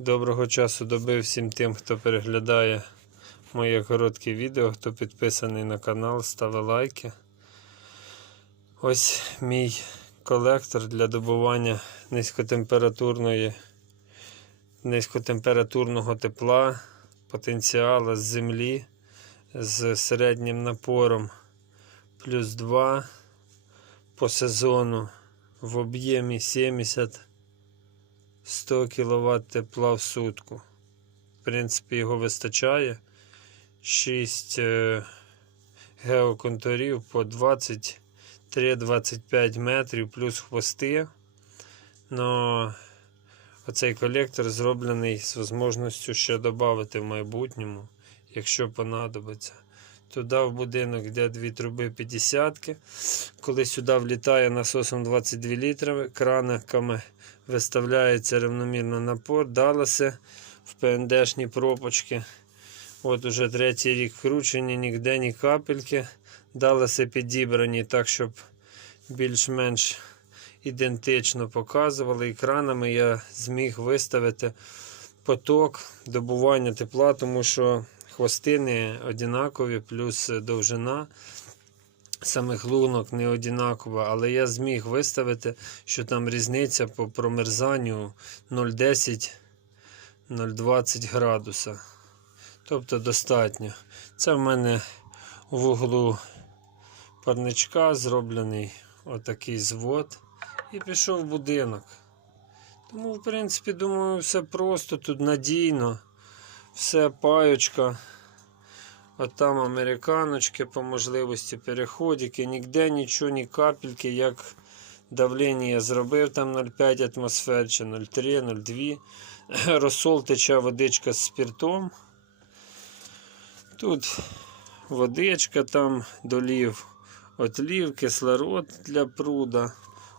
Доброго часу доби всім тим, хто переглядає моє коротке відео, хто підписаний на канал, ставить лайки. Ось мій колектор для добування низькотемпературної, низькотемпературного тепла, потенціалу з землі з середнім напором плюс 2 по сезону в об'ємі 70 100 кВт тепла в сутку. В принципі, його вистачає. 6 е, геоконтурів по 23-25 метрів плюс хвости. Но оцей колектор зроблений з можливістю ще додати в майбутньому, якщо понадобиться. Туди в будинок йде дві труби 50 Коли сюди влітає насосом 22 літри, краниками виставляється рівномірно напор, далося в ПНДшні пропочки. От уже третій рік вкручені, ніде ні капельки. Далося підібрані так, щоб більш-менш ідентично показували. Екранами я зміг виставити поток добування тепла, тому що хвости однакові, плюс довжина самих лунок не одинакова, але я зміг виставити, що там різниця по промерзанню 0,10-0,20 градуса. Тобто достатньо. Це в мене в углу парничка зроблений отакий звод. І пішов в будинок. Тому, в принципі, думаю, все просто, тут надійно, все паючка. От там американочки по можливості переходики, ніде нічого, ні капельки, як давлення я зробив, там 0,5 атмосфер чи 0,3, 0,2. Розсол тече водичка з спиртом. Тут водичка там долів, отлів, кислород для пруда.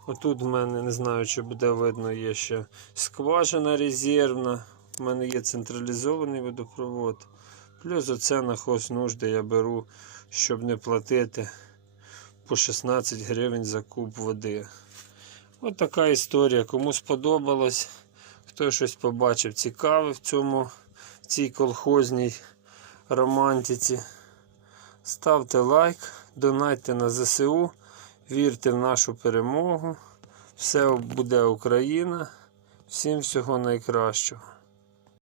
Отут в мене не знаю, чи буде видно, є ще скважина резервна. У мене є централізований водопровод. Плюс оце на хознужди я беру, щоб не платити по 16 гривень за куб води. От така історія. Кому сподобалось, хто щось побачив цікаве в цьому, в цій колхозній романтиці. Ставте лайк, донайте на ЗСУ, вірте в нашу перемогу. Все буде Україна. Всім всього найкращого.